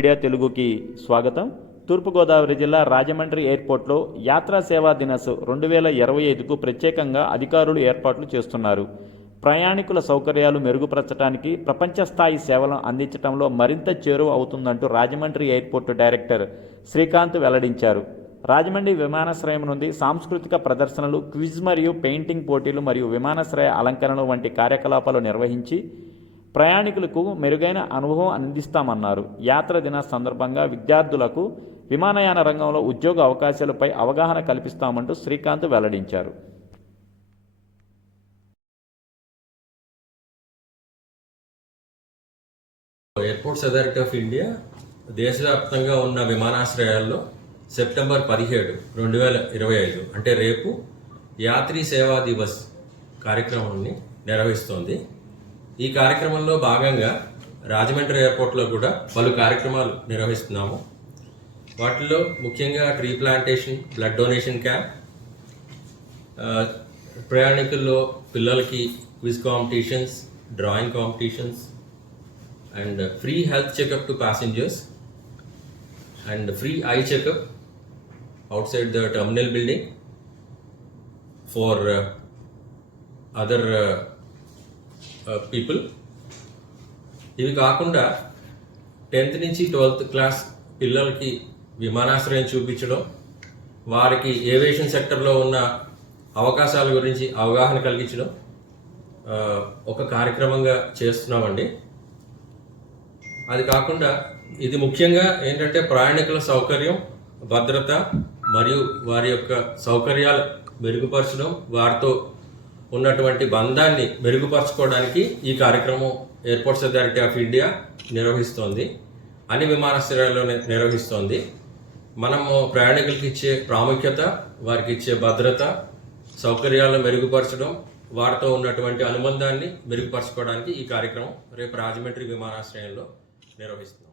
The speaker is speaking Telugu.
మీడియా తెలుగుకి స్వాగతం. తూర్పుగోదావరి జిల్లా రాజమండ్రి ఎయిర్పోర్ట్లో యాత్రా సేవా దినస్ 2025కు ప్రత్యేకంగా అధికారులు ఏర్పాట్లు చేస్తున్నారు. ప్రయాణికుల సౌకర్యాలు మెరుగుపరచడానికి, ప్రపంచ స్థాయి సేవలను అందించడంలో మరింత చేరువ అవుతుందంటూ రాజమండ్రి ఎయిర్పోర్టు డైరెక్టర్ శ్రీకాంత్ వెల్లడించారు. రాజమండ్రి విమానాశ్రయం నుండి సాంస్కృతిక ప్రదర్శనలు, క్విజ్ మరియు పెయింటింగ్ పోటీలు మరియు విమానాశ్రయ అలంకరణలు వంటి కార్యకలాపాలు నిర్వహించి ప్రయాణికులకు మెరుగైన అనుభవం అందిస్తామన్నారు. యాత్ర దిన సందర్భంగా విద్యార్థులకు విమానయాన రంగంలో ఉద్యోగ అవకాశాలపై అవగాహన కల్పిస్తామంటూ శ్రీకాంత్ వెల్లడించారు. ఎయిర్పోర్ట్స్ అథారిటీ ఆఫ్ ఇండియా దేశవ్యాప్తంగా ఉన్న విమానాశ్రయాల్లో సెప్టెంబర్ 17, 2025 అంటే రేపు యాత్రీ సేవా దివస్ కార్యక్రమాన్ని నిర్వహిస్తోంది. ఈ కార్యక్రమంలో భాగంగా రాజమండ్రి ఎయిర్పోర్ట్లో కూడా పలు కార్యక్రమాలు నిర్వహిస్తున్నాము. వాటిలో ముఖ్యంగా tree plantation, blood donation camp, ప్రయాణికుల్లో పిల్లలకి quiz competitions, drawing competitions, and free health checkup to passengers and free eye checkup outside the terminal building for other people. ఇవి కాకుండా 10th నుంచి 12th క్లాస్ పిల్లలకి విమానాశ్రయం చూపించడం, వారికి ఏవియేషన్ సెక్టర్లో ఉన్న అవకాశాల గురించి అవగాహన కలిగించడం ఒక కార్యక్రమంగా చేస్తున్నామండి. అది కాకుండా ఇది ముఖ్యంగా ఏంటంటే ప్రయాణికుల సౌకర్యం, భద్రత మరియు వారి యొక్క సౌకర్యాలు మెరుగుపరచడం, వారితో ఉన్నటువంటి బంధాన్ని మెరుగుపరచుకోవడానికి ఈ కార్యక్రమం ఎయిర్పోర్ట్స్ అథారిటీ ఆఫ్ ఇండియా నిర్వహిస్తోంది. అన్ని విమానాశ్రయాల్లో నిర్వహిస్తోంది. మనము ప్రయాణికులకి ఇచ్చే ప్రాముఖ్యత, వారికి ఇచ్చే భద్రత, సౌకర్యాలను మెరుగుపరచడం, వారితో ఉన్నటువంటి అనుబంధాన్ని మెరుగుపరచుకోవడానికి ఈ కార్యక్రమం రేపు రాజమండ్రి విమానాశ్రయంలో నిర్వహిస్తున్నాం.